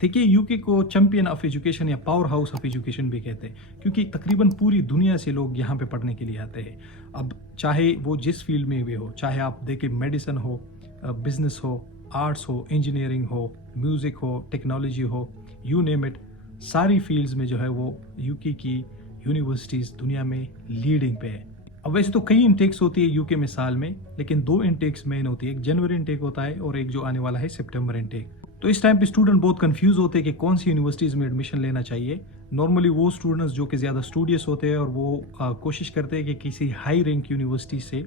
देखिए, यूके को champion of education या पावर हाउस ऑफ एजुकेशन भी कहते हैं, क्योंकि तकरीबन पूरी दुनिया से लोग यहाँ पे पढ़ने के लिए आते हैं। अब चाहे वो जिस फील्ड में भी हो, चाहे आप देखें मेडिसिन हो, बिजनेस हो, आर्ट्स हो, इंजीनियरिंग हो, म्यूज़िक हो, टेक्नोलॉजी हो, यू नेम इट, सारी फील्ड्स में जो है वो यूके की यूनिवर्सिटीज़ दुनिया में लीडिंग पे है। अब वैसे तो कई इनटेक्स होती है यूके में साल में, लेकिन 2 इनटेक्स मेन होती है। एक जनवरी इनटेक होता है और एक जो आने वाला है सितंबर इनटेक। तो इस टाइम पे स्टूडेंट बहुत कंफ्यूज होते हैं कि कौन सी यूनिवर्सिटीज़ में एडमिशन लेना चाहिए। नॉर्मली वो स्टूडेंट्स जो कि ज़्यादा स्टूडियस होते हैं और वो कोशिश करते हैं कि किसी हाई रैंक यूनिवर्सिटी से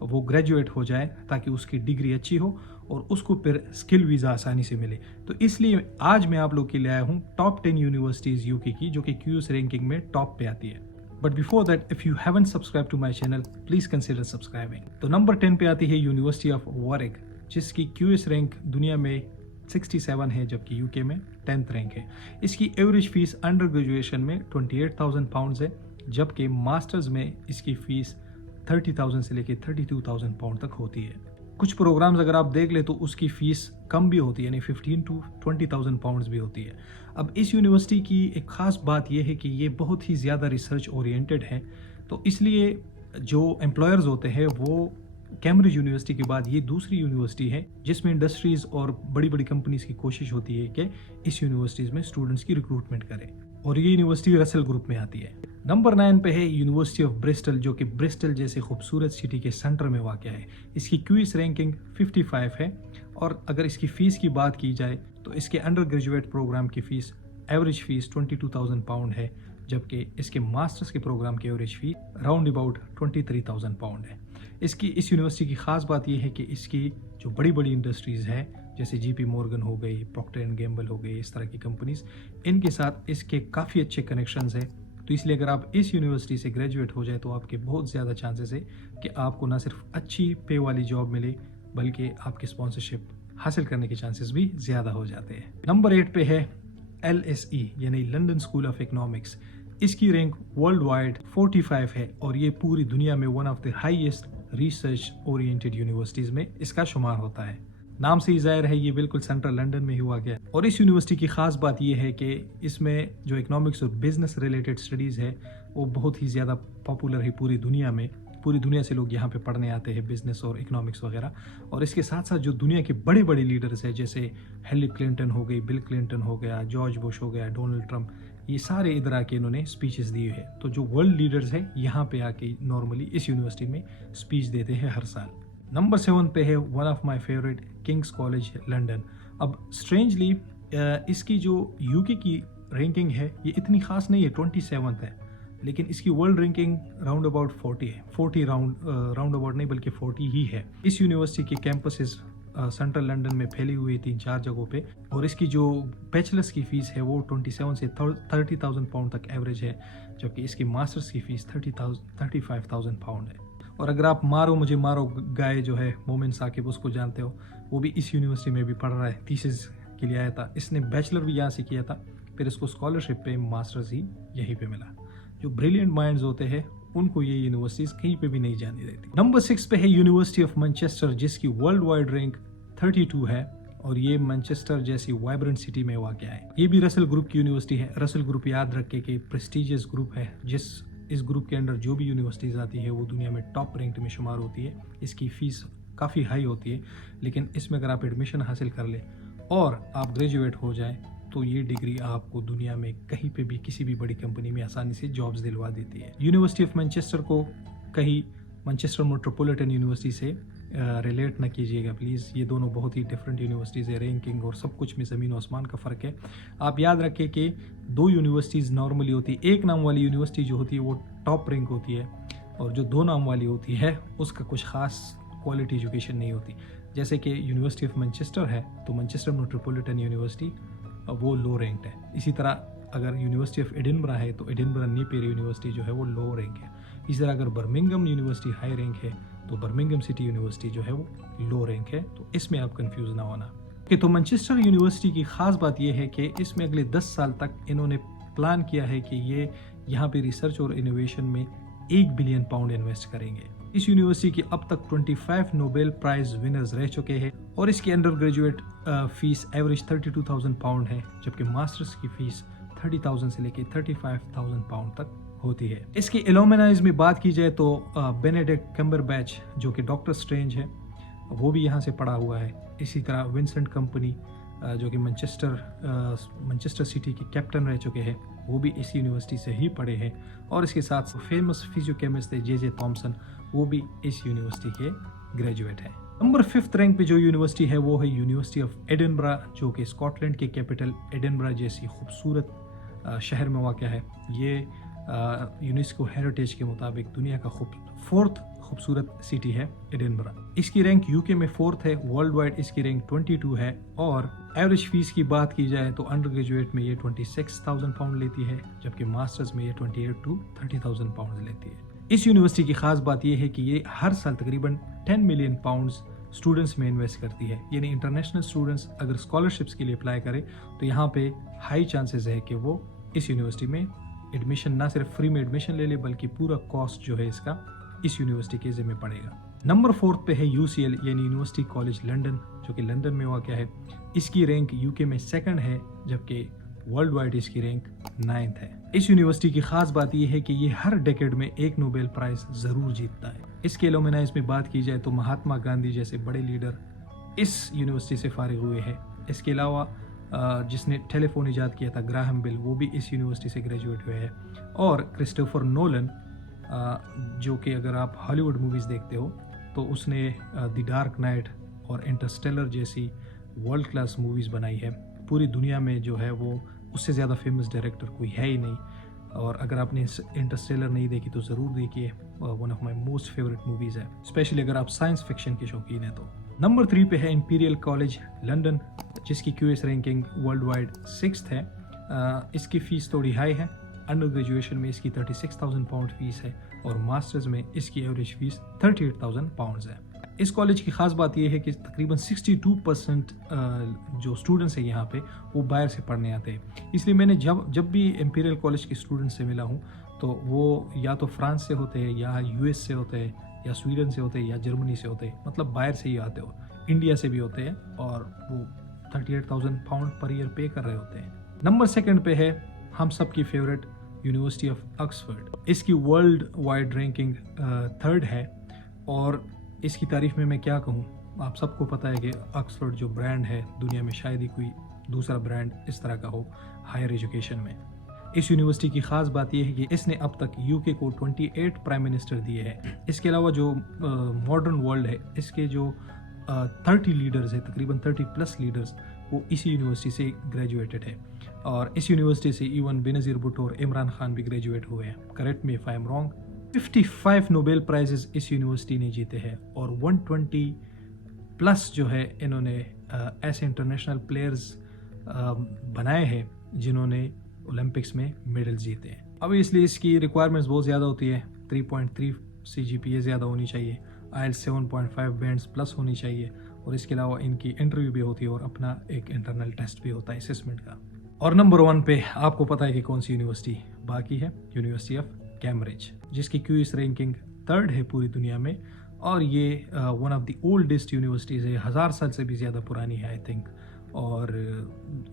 वो ग्रेजुएट हो जाए ताकि उसकी डिग्री अच्छी हो और उसको फिर स्किल वीज़ा आसानी से मिले। तो इसलिए आज मैं आप लोग के लिए आया हूँ टॉप 10 यूनिवर्सिटीज़ यूके की, जो कि क्यूएस रैंकिंग में टॉप पे आती है। But before that, if you haven't subscribe to my channel, please consider subscribing. तो नंबर 10 पे आती है यूनिवर्सिटी ऑफ वॉरेक, जिसकी क्यूएस रैंक दुनिया में 67 है, जबकि यूके में 10th रैंक है। इसकी एवरेज फीस अंडर ग्रेजुएशन में 28,000 पाउंड है, जबकि मास्टर्स में इसकी फीस 30,000 से लेकर 32,000 पाउंड तक होती है। कुछ प्रोग्राम्स अगर आप देख ले तो उसकी फीस कम भी होती है, यानी 15 to 20,000 पाउंड्स भी होती है। अब इस यूनिवर्सिटी की एक ख़ास बात यह है कि ये बहुत ही ज़्यादा रिसर्च ओरिएंटेड है, तो इसलिए जो एम्प्लॉयर्स होते हैं वो कैम्ब्रिज यूनिवर्सिटी के बाद ये दूसरी यूनिवर्सिटी है जिसमें इंडस्ट्रीज़ और बड़ी बड़ी कंपनीज की कोशिश होती है कि इस यूनिवर्सिटीज़ में स्टूडेंट्स की रिक्रूटमेंट करें, और ये यूनिवर्सिटी रसेल ग्रुप में आती है। नंबर 9 पे है यूनिवर्सिटी ऑफ ब्रिस्टल, जो कि ब्रिस्टल जैसे खूबसूरत सिटी के सेंटर में वाक़ है। इसकी क्यूएस रैंकिंग 55 है, और अगर इसकी फ़ीस की बात की जाए तो इसके अंडर ग्रेजुएट प्रोग्राम की फ़ीस एवरेज फ़ीस 22,000 पाउंड है, जबकि इसके मास्टर्स के प्रोग्राम की average fees round about 23,000 pound है। इस यूनिवर्सिटी की ख़ास बात यह है कि इसकी जो बड़ी बड़ी इंडस्ट्रीज़ हैं, जैसे जीपी मॉर्गन हो गई, प्रॉक्टर एंड गैम्बल हो गई, इस तरह की कंपनीज, इनके साथ इसके काफ़ी अच्छे कनेक्शंस हैं। तो इसलिए अगर आप इस यूनिवर्सिटी से ग्रेजुएट हो जाए तो आपके बहुत ज़्यादा चांसेस है कि आपको ना सिर्फ अच्छी पे वाली जॉब मिले, बल्कि आपकी स्पॉन्सरशिप हासिल करने के चांसेस भी ज़्यादा हो जाते हैं। नंबर 8 पे है LSE, यानी लंदन स्कूल ऑफ इकोनॉमिक्स। इसकी रैंक वर्ल्ड वाइड 45 है, और ये पूरी दुनिया में one of the highest research oriented universities में इसका शुमार होता है। नाम से ही जाहिर है ये बिल्कुल सेंट्रल लंदन में ही हुआ गया। और इस यूनिवर्सिटी की ख़ास बात यह है कि इसमें जो इकोनॉमिक्स और बिजनेस रिलेटेड स्टडीज़ है वो बहुत ही ज़्यादा पॉपुलर है पूरी दुनिया में। पूरी दुनिया से लोग यहाँ पे पढ़ने आते हैं, बिजनेस और इकोनॉमिक्स वगैरह। और इसके साथ साथ जो दुनिया के बड़े बड़े लीडर्स हैं, जैसे हिलरी क्लिंटन हो गई, बिल क्लिंटन हो गया, जॉर्ज बुश हो गया, डोनाल्ड ट्रंप, ये सारे इधर आके इन्होंने स्पीचेस दिए हैं। तो जो वर्ल्ड लीडर्स हैं यहाँ पे आके नॉर्मली इस यूनिवर्सिटी में स्पीच देते हैं हर साल। नंबर 7 पे है one of my favourite, Kings college London. अब स्ट्रेंजली इसकी जो यूके की रैंकिंग है ये इतनी ख़ास नहीं है, 27th है, लेकिन इसकी वर्ल्ड रैंकिंग राउंड अबाउट 40 है। 40 राउंड अबाउट नहीं बल्कि 40 ही है। इस यूनिवर्सिटी के कैंपसेस सेंट्रल लंदन में फैली हुई 3-4 जगहों पे, और इसकी जो बैचलर्स की फ़ीस है वो 27 से 30,000 पाउंड तक एवरेज है, जबकि इसकी मास्टर्स की फ़ीस 35,000 पाउंड है। और अगर आप मारो मुझे मारो गाय जो है मोमिन साकिब, उसको जानते हो, वो भी इस यूनिवर्सिटी में भी पढ़ रहा है, थीसिस के लिए आया था। इसने बैचलर भी यहाँ से किया था, फिर इसको स्कॉलरशिप पे मास्टर्स ही यहीं पे मिला। जो ब्रिलियंट माइंड्स होते हैं उनको ये यूनिवर्सिटीज़ कहीं पे भी नहीं जाने देती। नंबर 6 पे है यूनिवर्सिटी ऑफ मैनचेस्टर, जिसकी वर्ल्ड वाइड रैंक 32 है, और ये मैनचेस्टर जैसी वाइब्रेंट सिटी में वाक़ है। ये भी रसेल ग्रुप की यूनिवर्सिटी है। रसेल ग्रुप याद रखे कि प्रेस्टिजियस ग्रुप है, इस ग्रुप के अंडर जो भी यूनिवर्सिटीज़ आती है वो दुनिया में टॉप रैंक में शुमार होती है। इसकी फ़ीस काफ़ी हाई होती है, लेकिन इसमें अगर आप एडमिशन हासिल कर ले और आप ग्रेजुएट हो जाए तो ये डिग्री आपको दुनिया में कहीं पे भी किसी भी बड़ी कंपनी में आसानी से जॉब्स दिलवा देती है। यूनिवर्सिटी ऑफ मैनचेस्टर को कहीं मैनचेस्टर मेट्रोपॉलिटन यूनिवर्सिटी से रिलेट ना कीजिएगा प्लीज़। ये दोनों बहुत ही डिफरेंट यूनिवर्सिटीज़ है, रैंकिंग और सब कुछ में ज़मीन आसमान का फ़र्क है। आप याद रखें कि 2 यूनिवर्सिटीज़ नॉर्मली होती है। एक नाम वाली यूनिवर्सिटी जो होती है वो टॉप रैंक होती है, और जो 2 नाम वाली होती है उसका कुछ ख़ास क्वालिटी एजुकेशन नहीं होती। जैसे कि यूनिवर्सिटी ऑफ मैनचेस्टर है तो मैनचेस्टर मेट्रोपॉलिटन यूनिवर्सिटी वो लो रैंक्ड है। इसी तरह अगर यूनिवर्सिटी ऑफ एडिनबरा है तो एडिनबरा नीपेयर यूनिवर्सिटी जो है वो लो रैंक है। इसी तरह अगर बर्मिंघम यूनिवर्सिटी हाई रैंक है तो बर्मिंघम सिटी यूनिवर्सिटी जो है वो लो रैंक है। तो इसमें आप कंफ्यूज ना होना। तो मैनचेस्टर यूनिवर्सिटी की ख़ास बात यह है कि इसमें अगले 10 साल तक इन्होंने प्लान किया है कि ये यहाँ पे रिसर्च और इनोवेशन में 1 बिलियन पाउंड इन्वेस्ट करेंगे। इस यूनिवर्सिटी के अब तक 25 नोबेल प्राइज़ विनर्स रह चुके हैं, और इसकी under graduate fees average 32,000 pound है, जबकि मास्टर्स की फ़ीस 30,000 से लेकर 35,000 पाउंड तक होती है। इसकी एलुमनाइज में बात की जाए तो बेनेडिक्ट कम्बरबैच जो कि डॉक्टर स्ट्रेंज है वो भी यहाँ से पढ़ा हुआ है। इसी तरह विंसेंट कंपनी जो कि मैनचेस्टर सिटी के कैप्टन रह चुके हैं वो भी इस यूनिवर्सिटी से ही पढ़े हैं। और इसके साथ फेमस फिजियोकेमिस्ट थे जे थॉमसन, वो भी इस यूनिवर्सिटी के ग्रेजुएट हैं। नंबर 5th रैंक पे जो यूनिवर्सिटी है वो है यूनिवर्सिटी ऑफ एडिनबरा, जो कि स्कॉटलैंड के कैपिटल एडिनबरा जैसी खूबसूरत शहर में वाक़ है। ये यूनेस्को हेरिटेज के मुताबिक दुनिया का 4th खूबसूरत सिटी है एडिनबरा। इसकी रैंक यूके में 4th है, वर्ल्ड वाइड इसकी रैंक 22 है। और एवरेज फीस की बात की जाए तो अंडर ग्रेजुएट में ये 26,000 पाउंड लेती है, जबकि मास्टर्स में ये 28 to 30,000 पाउंड लेती है। इस यूनिवर्सिटी की खास बात यह है कि ये हर साल तकरीबन 10 मिलियन पाउंड्स स्टूडेंट्स में इन्वेस्ट करती है। यानी इंटरनेशनल स्टूडेंट्स अगर स्कॉलरशिप्स के लिए अप्लाई करें तो यहाँ पे हाई चांसेस है कि वो इस यूनिवर्सिटी में एडमिशन ना सिर्फ फ्री में एडमिशन ले ले, बल्कि पूरा कॉस्ट जो है इसका इस यूनिवर्सिटी के ज़िम्मे पड़ेगा। नंबर 4th पे है UCL यानी यूनिवर्सिटी कॉलेज लंदन, जो कि लंदन में वाक़ है। इसकी रैंक यूके में 2nd है, जबकि वर्ल्ड वाइड इसकी रैंक 9th है। इस यूनिवर्सिटी की खास बात यह है कि ये हर डेकेड में एक नोबेल प्राइज ज़रूर जीतता है। इसके एलुमनाइज में बात की जाए तो महात्मा गांधी जैसे बड़े लीडर इस यूनिवर्सिटी से फारिग हुए हैं। इसके अलावा जिसने टेलीफोन ईजाद किया था ग्राहम बेल, वो भी इस यूनिवर्सिटी से ग्रेजुएट हुए हैं। और क्रिस्टोफर नोलन जो कि अगर आप हॉलीवुड मूवीज़ देखते हो तो उसने द डार्क नाइट और इंटरस्टेलर जैसी वर्ल्ड क्लास मूवीज़ बनाई है। पूरी दुनिया में जो है वो उससे ज़्यादा फेमस डायरेक्टर कोई है ही नहीं। और अगर आपने इंटरस्टेलर नहीं देखी तो ज़रूर देखिए, one of my most favourite movies है, स्पेशली अगर आप साइंस फिक्शन के शौकीन हैं तो। नंबर 3 पे है इंपीरियल कॉलेज लंदन, जिसकी QS ranking world wide 6th है। इसकी फ़ीस थोड़ी हाई है। अंडर ग्रेजुएशन में इसकी 36,000 पाउंड फीस है और मास्टर्स में इसकी एवरेज फीस 38,000 पाउंड है। इस कॉलेज की खास बात यह है कि तकरीबन 62% जो स्टूडेंट्स हैं यहाँ पे वो बाहर से पढ़ने आते हैं। इसलिए मैंने जब भी इंपीरियल कॉलेज के स्टूडेंट से मिला हूँ तो वो या तो फ्रांस से होते हैं या US से होते हैं या स्वीडन से होते हैं या जर्मनी से होते हैं, मतलब बाहर से ही आते हो। इंडिया से भी होते हैं और वो 38,000 पाउंड पर ईयर पे कर रहे होते हैं। नंबर 2 पे है हम सब की फेवरेट यूनिवर्सिटी ऑफ ऑक्सफोर्ड। इसकी वर्ल्ड वाइड रैंकिंग 3rd है। और इसकी तारीफ में मैं क्या कहूँ, आप सबको पता है कि ऑक्सफोर्ड जो ब्रांड है दुनिया में शायद ही कोई दूसरा ब्रांड इस तरह का हो हायर एजुकेशन में। इस यूनिवर्सिटी की खास बात यह है कि इसने अब तक यूके को 28 प्राइम मिनिस्टर दिए हैं। इसके अलावा जो मॉडर्न वर्ल्ड है इसके जो 30 लीडर्स है, तकरीबन 30+ लीडर्स वो इसी यूनिवर्सिटी से ग्रेजुएटेड है। और इस यूनिवर्सिटी से इवन बेनज़ीर भुट्टो और इमरान खान भी ग्रेजुएट हुए हैं, correct me if I am wrong. 55 Nobel prizes इस यूनिवर्सिटी ने जीते हैं और 120+ जो है इन्होंने ऐसे इंटरनेशनल प्लेयर्स बनाए हैं जिन्होंने ओलंपिक्स में मेडल जीते हैं। अब इसलिए इसकी रिक्वायरमेंट्स बहुत ज़्यादा होती है। 3.3 CGPA ज़्यादा होनी चाहिए, IELTS 7.5 बैंड्स प्लस होनी चाहिए, और इसके अलावा इनकी इंटरव्यू भी होती है और अपना एक इंटरनल टेस्ट भी होता है असेसमेंट का। और नंबर 1 पे आपको पता है कि कौन सी यूनिवर्सिटी बाकी है, यूनिवर्सिटी ऑफ कैम्ब्रिज, जिसकी QS रैंकिंग 3rd है पूरी दुनिया में। और ये one of the oldest universities है, 1000 साल से भी ज़्यादा पुरानी है आई थिंक। और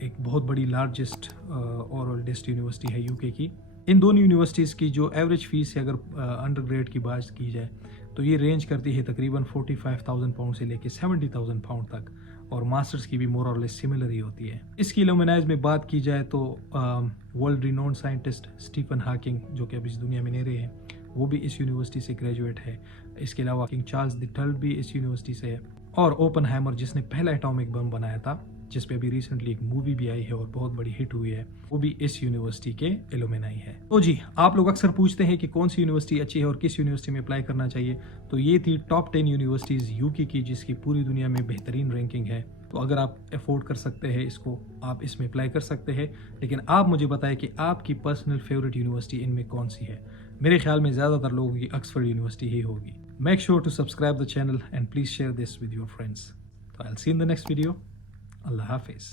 एक बहुत बड़ी लार्जेस्ट और ओल्डेस्ट यूनिवर्सिटी है यूके की। इन दोनों यूनिवर्सिटीज़ की जो एवरेज फ़ीस है अगर अंडर ग्रेड की बात की जाए तो ये रेंज करती है तकरीबन 45,000 पाउंड से लेकर 70,000 पाउंड तक, और मास्टर्स की भी मोर और लेस सिमिलर ही होती है। इसकी एलुमनाइज में बात की जाए तो world renowned scientist Stephen Hawking जो कि अभी इस दुनिया में नहीं रहे हैं, वो भी इस यूनिवर्सिटी से ग्रेजुएट है। इसके अलावा किंग चार्ल्स द थर्ड भी इस यूनिवर्सिटी से है। और ओपनहाइमर जिसने पहला एटॉमिक बम बनाया था, जिस पे अभी रिसेंटली एक मूवी भी आई है और बहुत बड़ी हिट हुई है, वो भी इस यूनिवर्सिटी के एलुमनाई है। तो जी, आप लोग अक्सर पूछते हैं कि कौन सी यूनिवर्सिटी अच्छी है और किस यूनिवर्सिटी में अप्लाई करना चाहिए। तो ये थी टॉप 10 यूनिवर्सिटीज़ यूके की, जिसकी पूरी दुनिया में बेहतरीन रैंकिंग है। तो अगर आप अफोर्ड कर सकते हैं इसको, आप इसमें अप्लाई कर सकते हैं। लेकिन आप मुझे बताएं कि आपकी पर्सनल फेवरेट यूनिवर्सिटी इनमें कौन सी है। मेरे ख्याल में ज़्यादातर लोगों की ऑक्सफोर्ड यूनिवर्सिटी ही होगी। Make sure to subscribe the channel and please share this with your friends. तो I will see in the next video. Allah हाफिज़।